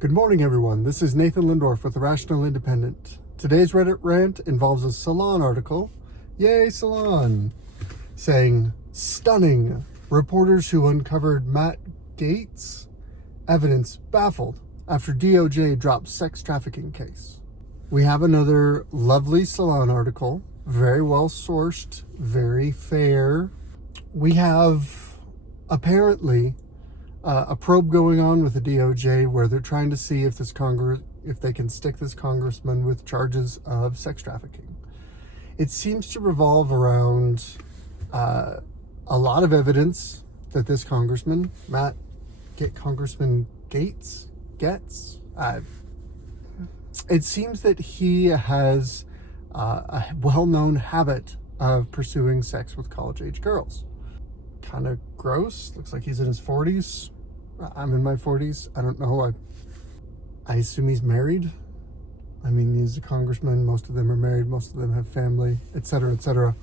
Good morning, everyone. This is Nathan Lindorf with the Rational Independent. Today's Reddit rant involves a Salon article, yay Salon, saying, stunning, reporters who uncovered Matt Gaetz evidence baffled after DOJ drops sex trafficking case. We have another lovely Salon article, very well sourced, very fair. We have apparently a probe going on with the DOJ where they're trying to see if they can stick this congressman with charges of sex trafficking. It seems to revolve around a lot of evidence that this congressman, Congressman Gaetz, it seems that he has a well-known habit of pursuing sex with college-age girls. Kind of gross. Looks like he's in his 40s. I'm in my 40s. I don't know. I assume he's married. I mean, he's a congressman. Most of them are married. Most of them have family, etc., etc.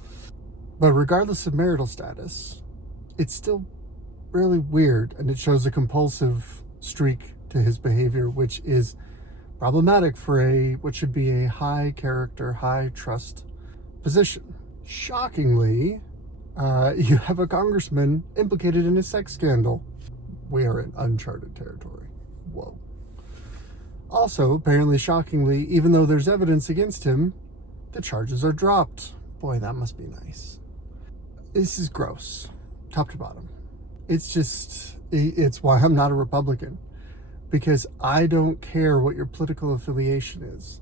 But regardless of marital status, it's still really weird, and it shows a compulsive streak to his behavior, which is problematic for what should be a high character, high trust position. Shockingly, you have a congressman implicated in a sex scandal. We are in uncharted territory. Whoa. Also, apparently shockingly, even though there's evidence against him, the charges are dropped. Boy, that must be nice. This is gross, top to bottom. It's why I'm not a Republican, because I don't care what your political affiliation is.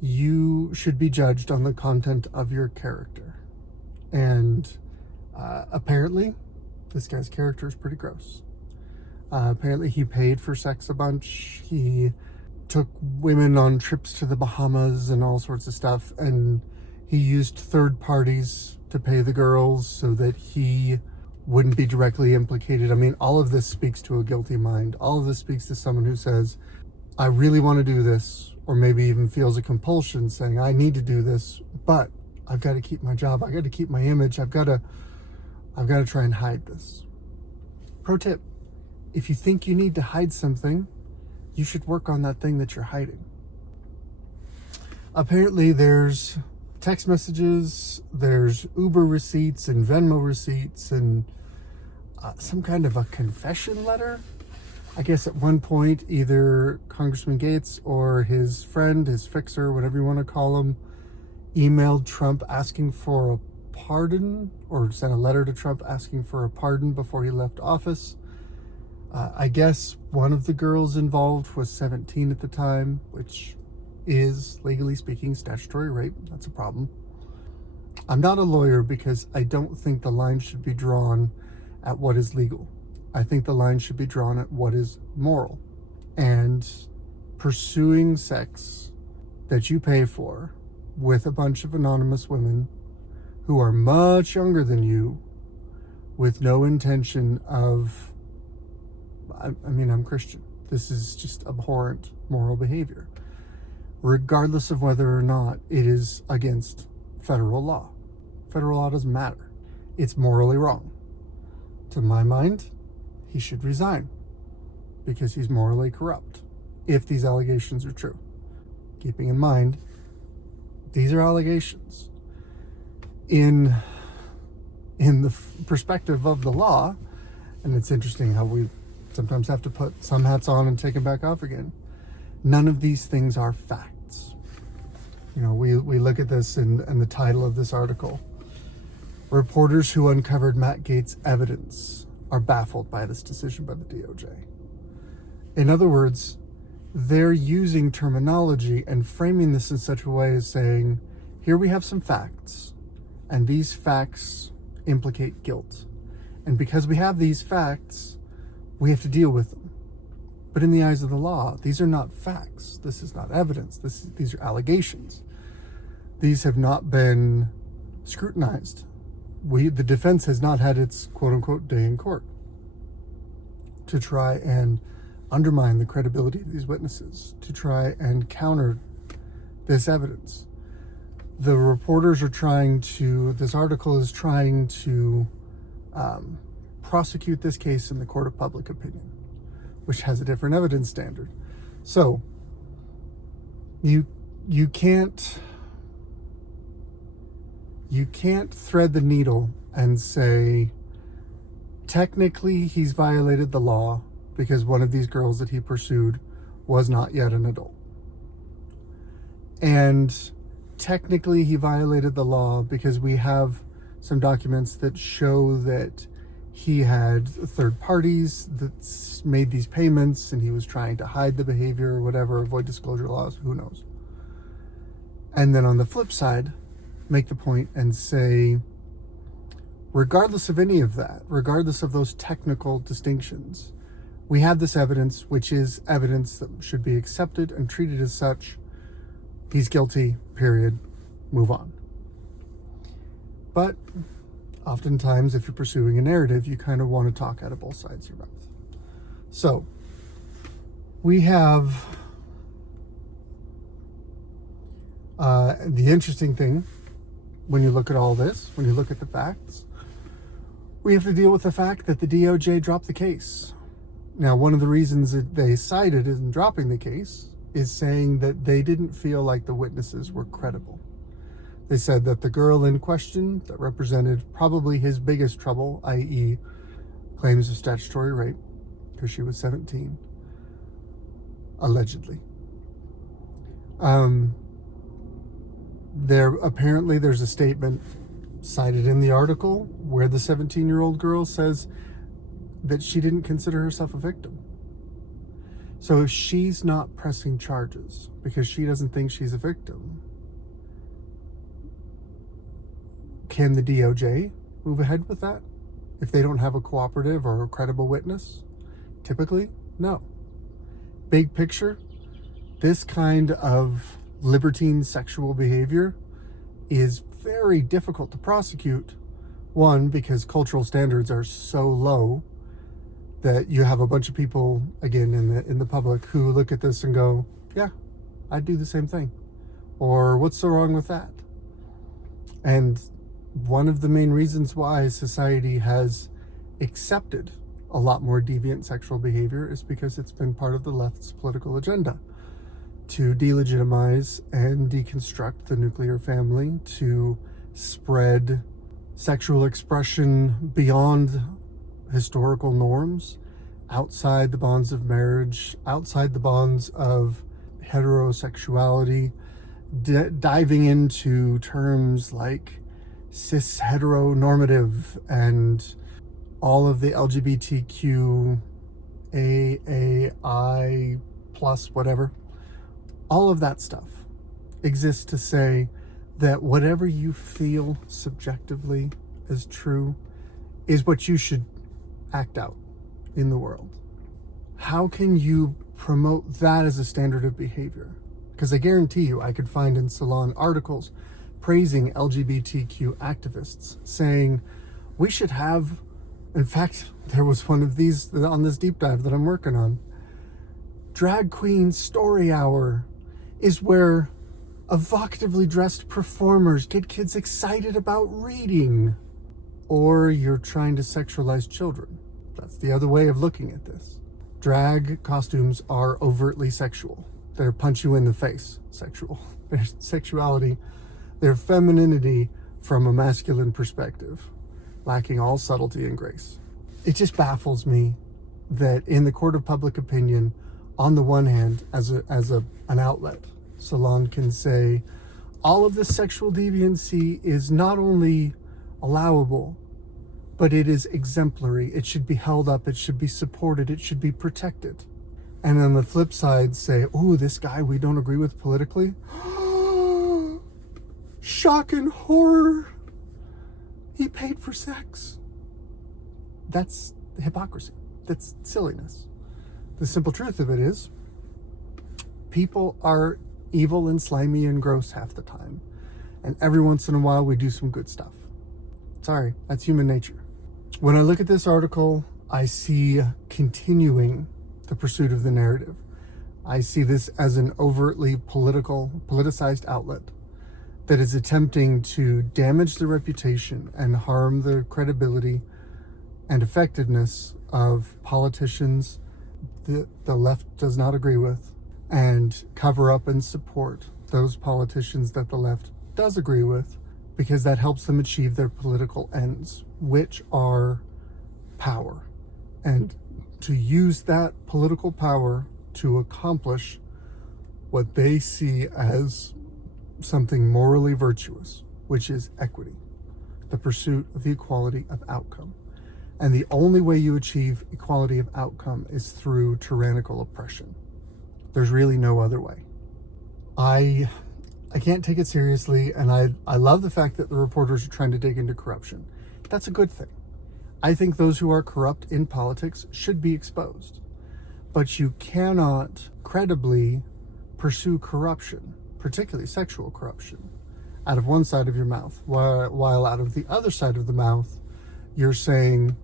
You should be judged on the content of your character. And apparently, this guy's character is pretty gross. Apparently, he paid for sex a bunch. He took women on trips to the Bahamas and all sorts of stuff. And he used third parties to pay the girls so that he wouldn't be directly implicated. I mean, all of this speaks to a guilty mind. All of this speaks to someone who says, I really want to do this, or maybe even feels a compulsion saying, I need to do this, but I've got to keep my job. I've got to keep my image. I've got to try and hide this. Pro tip, if you think you need to hide something, you should work on that thing that you're hiding. Apparently there's text messages, there's Uber receipts and Venmo receipts and some kind of a confession letter. I guess at one point, either Congressman Gaetz or his friend, his fixer, whatever you want to call him, emailed Trump asking for a pardon, or sent a letter to Trump asking for a pardon before he left office. I guess one of the girls involved was 17 at the time, which is, legally speaking, statutory rape. That's a problem. I'm not a lawyer because I don't think the line should be drawn at what is legal. I think the line should be drawn at what is moral. And pursuing sex that you pay for with a bunch of anonymous women who are much younger than you with no intention of, I'm Christian. This is just abhorrent moral behavior, regardless of whether or not it is against federal law. Federal law doesn't matter. It's morally wrong. To my mind, he should resign because he's morally corrupt, if these allegations are true. Keeping in mind, these are allegations. In the perspective of the law, and it's interesting how we sometimes have to put some hats on and take them back off again. None of these things are facts. You know, we look at this in the title of this article. Reporters who uncovered Matt Gaetz evidence are baffled by this decision by the DOJ. In other words, they're using terminology and framing this in such a way as saying, here we have some facts, and these facts implicate guilt. And because we have these facts, we have to deal with them. But in the eyes of the law, these are not facts. This is not evidence. These are allegations. These have not been scrutinized. The defense has not had its quote-unquote day in court to try and undermine the credibility of these witnesses, to try and counter this evidence. The reporters are this article is trying to prosecute this case in the court of public opinion, which has a different evidence standard. So you can't thread the needle and say technically he's violated the law because one of these girls that he pursued was not yet an adult, and technically he violated the law because we have some documents that show that he had third parties that made these payments and he was trying to hide the behavior or whatever, avoid disclosure laws, who knows. And then on the flip side, make the point and say, regardless of any of that, regardless of those technical distinctions, we have this evidence, which is evidence that should be accepted and treated as such. He's guilty, period. Move on. But oftentimes, if you're pursuing a narrative, you kind of want to talk out of both sides of your mouth. So, we have the interesting thing when you look at all this, when you look at the facts, we have to deal with the fact that the DOJ dropped the case. Now, one of the reasons that they cited in dropping the case is saying that they didn't feel like the witnesses were credible. They said that the girl in question that represented probably his biggest trouble, i.e. claims of statutory rape, because she was 17, allegedly. There's a statement cited in the article where the 17-year-old girl says that she didn't consider herself a victim. So if she's not pressing charges because she doesn't think she's a victim, can the DOJ move ahead with that if they don't have a cooperative or a credible witness? Typically, no. Big picture, this kind of libertine sexual behavior is very difficult to prosecute. One, because cultural standards are so low that you have a bunch of people, again, in the public who look at this and go, yeah, I'd do the same thing. Or what's so wrong with that? And one of the main reasons why society has accepted a lot more deviant sexual behavior is because it's been part of the left's political agenda to delegitimize and deconstruct the nuclear family, to spread sexual expression beyond historical norms, outside the bonds of marriage, outside the bonds of heterosexuality, diving into terms like cis heteronormative and all of the LGBTQ AAI plus whatever. All of that stuff exists to say that whatever you feel subjectively as true is what you should act out in the world. How can you promote that as a standard of behavior? Because I guarantee you I could find in Salon articles praising LGBTQ activists saying we should have, in fact, there was one of these on this deep dive that I'm working on. Drag Queen Story Hour is where evocatively dressed performers get kids excited about reading. Or you're trying to sexualize children. That's the other way of looking at this. Drag costumes are overtly sexual. They're punch you in the face sexual. Their sexuality, their femininity from a masculine perspective, lacking all subtlety and grace. It just baffles me that in the court of public opinion, on the one hand, as an outlet, Salon can say all of this sexual deviancy is not only allowable, but it is exemplary. It should be held up. It should be supported. It should be protected. And on the flip side, say, oh, this guy we don't agree with politically. Shock and horror. He paid for sex. That's hypocrisy. That's silliness. The simple truth of it is, people are evil and slimy and gross half the time. And every once in a while, we do some good stuff. Sorry, that's human nature. When I look at this article, I see continuing the pursuit of the narrative. I see this as an overtly politicized outlet that is attempting to damage the reputation and harm the credibility and effectiveness of politicians that the left does not agree with, and cover up and support those politicians that the left does agree with, because that helps them achieve their political ends, which are power. And to use that political power to accomplish what they see as something morally virtuous, which is equity, the pursuit of the equality of outcome. And the only way you achieve equality of outcome is through tyrannical oppression. There's really no other way. I can't take it seriously, and I love the fact that the reporters are trying to dig into corruption. That's a good thing. I think those who are corrupt in politics should be exposed. But you cannot credibly pursue corruption, particularly sexual corruption, out of one side of your mouth, while out of the other side of the mouth, you're saying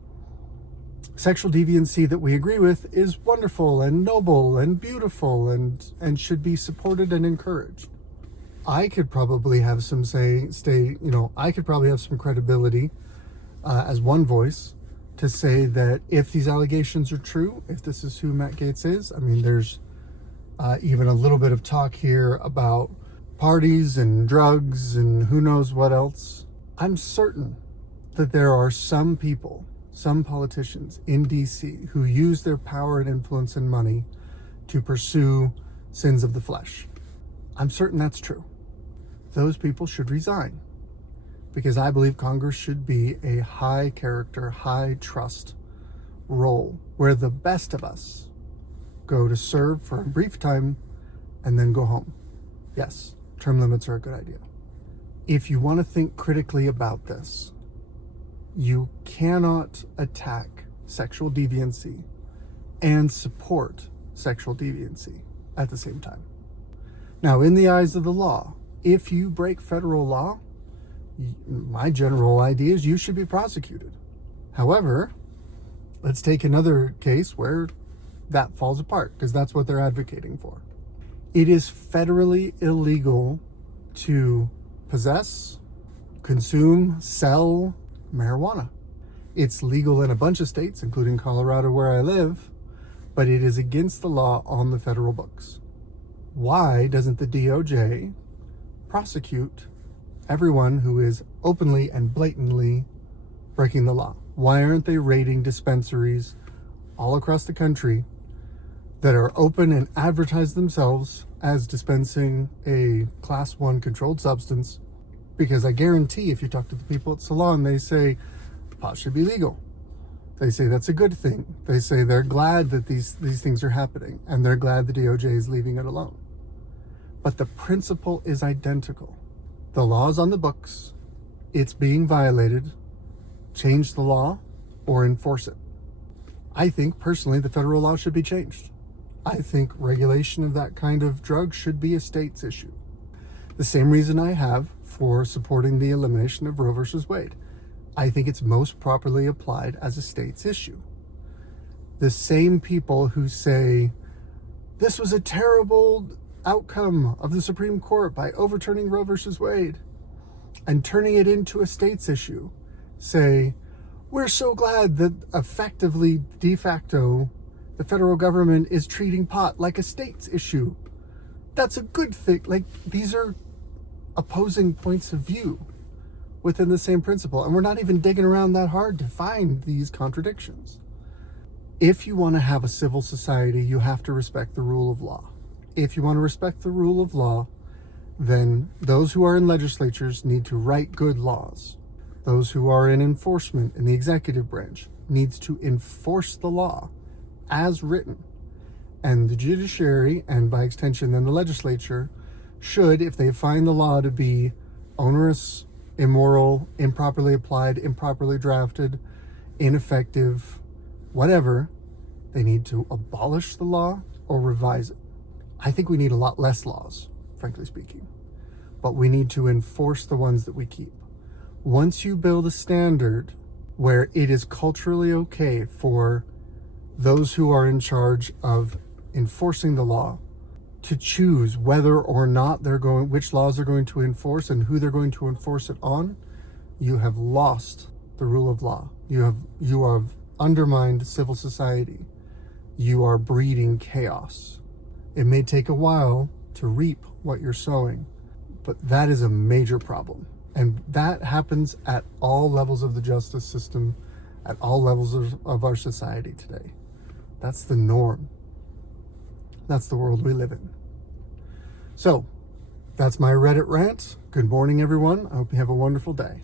sexual deviancy that we agree with is wonderful and noble and beautiful and should be supported and encouraged. I could probably have some I could probably have some credibility as one voice to say that if these allegations are true, if this is who Matt Gaetz is, I mean, there's even a little bit of talk here about parties and drugs and who knows what else. I'm certain that there are some people, some politicians in DC who use their power and influence and money to pursue sins of the flesh. I'm certain that's true. Those people should resign, because I believe Congress should be a high character, high trust role where the best of us go to serve for a brief time and then go home. Yes, term limits are a good idea. If you want to think critically about this, you cannot attack sexual deviancy and support sexual deviancy at the same time. Now, in the eyes of the law, if you break federal law, my general idea is you should be prosecuted. However, let's take another case where that falls apart, because that's what they're advocating for. It is federally illegal to possess, consume, sell marijuana. It's legal in a bunch of states, including Colorado, where I live, but it is against the law on the federal books. Why doesn't the DOJ prosecute everyone who is openly and blatantly breaking the law? Why aren't they raiding dispensaries all across the country that are open and advertise themselves as dispensing a class 1 controlled substance? Because I guarantee if you talk to the people at Salon, they say pot should be legal. They say that's a good thing. They say they're glad that these things are happening, and they're glad the DOJ is leaving it alone. But the principle is identical. The law is on the books. It's being violated. Change the law or enforce it. I think personally the federal law should be changed. I think regulation of that kind of drug should be a state's issue. The same reason I have for supporting the elimination of Roe versus Wade. I think it's most properly applied as a state's issue. The same people who say this was a terrible outcome of the Supreme Court by overturning Roe versus Wade and turning it into a state's issue say, we're so glad that effectively, de facto, the federal government is treating pot like a state's issue. That's a good thing. Like, these are opposing points of view within the same principle, and we're not even digging around that hard to find these contradictions. If you want to have a civil society, you have to respect the rule of law. If you want to respect the rule of law, then those who are in legislatures need to write good laws. Those who are in enforcement in the executive branch needs to enforce the law as written. And the judiciary, and by extension then the legislature, should, if they find the law to be onerous, immoral, improperly applied, improperly drafted, ineffective, whatever, they need to abolish the law or revise it. I think we need a lot less laws, frankly speaking, but we need to enforce the ones that we keep. Once you build a standard where it is culturally okay for those who are in charge of enforcing the law to choose whether or not which laws they're going to enforce and who they're going to enforce it on, you have lost the rule of law. You have undermined civil society. You are breeding chaos. It may take a while to reap what you're sowing, but that is a major problem. And that happens at all levels of the justice system, at all levels of our society today. That's the norm. That's the world we live in. So, that's my Reddit rant. Good morning, everyone. I hope you have a wonderful day.